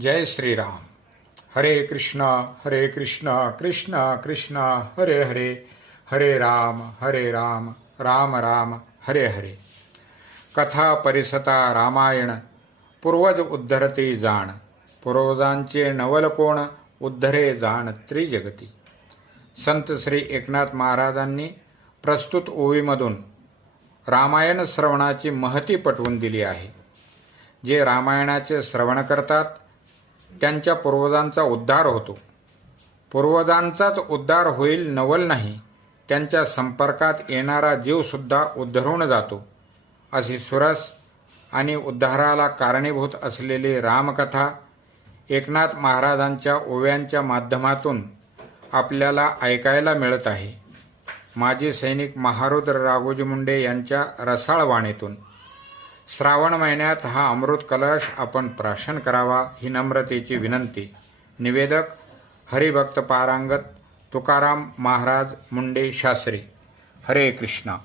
जय श्रीराम. हरे कृष्ण कृष्ण कृष्ण हरे हरे, हरे राम राम राम हरे हरे. कथा परिसता रामायण, पूर्वज उद्धरते जाण. पूर्वजांचे नवल कोण, उद्धरे जाण त्रिजगती. संत श्री एकनाथ महाराजांनी प्रस्तुत ओवीमधून रामायण श्रवणाची महती पटवून दिली आहे. जे रामायणाचे श्रवण करतात त्यांच्या पूर्वजांचा उद्धार होतो. पूर्वजांचाच उद्धार होईल नवल नाही, त्यांच्या संपर्कात येणारा जीवसुद्धा उद्धरून जातो. अशी सुरस आणि उद्धाराला कारणीभूत असलेली रामकथा एकनाथ महाराजांच्या ओव्यांच्या माध्यमातून आपल्याला ऐकायला मिळत आहे. माजी सैनिक महारुद्र राघोजी मुंडे यांच्या रसाळ वाणीतून. श्रावण महिन्यात हा अमृत कलश आपण प्राशन करावा ही नम्रतेची विनंती. निवेदक हरिभक्त पारांगत तुकाराम महाराज मुंडे शास्त्री. हरे कृष्णा.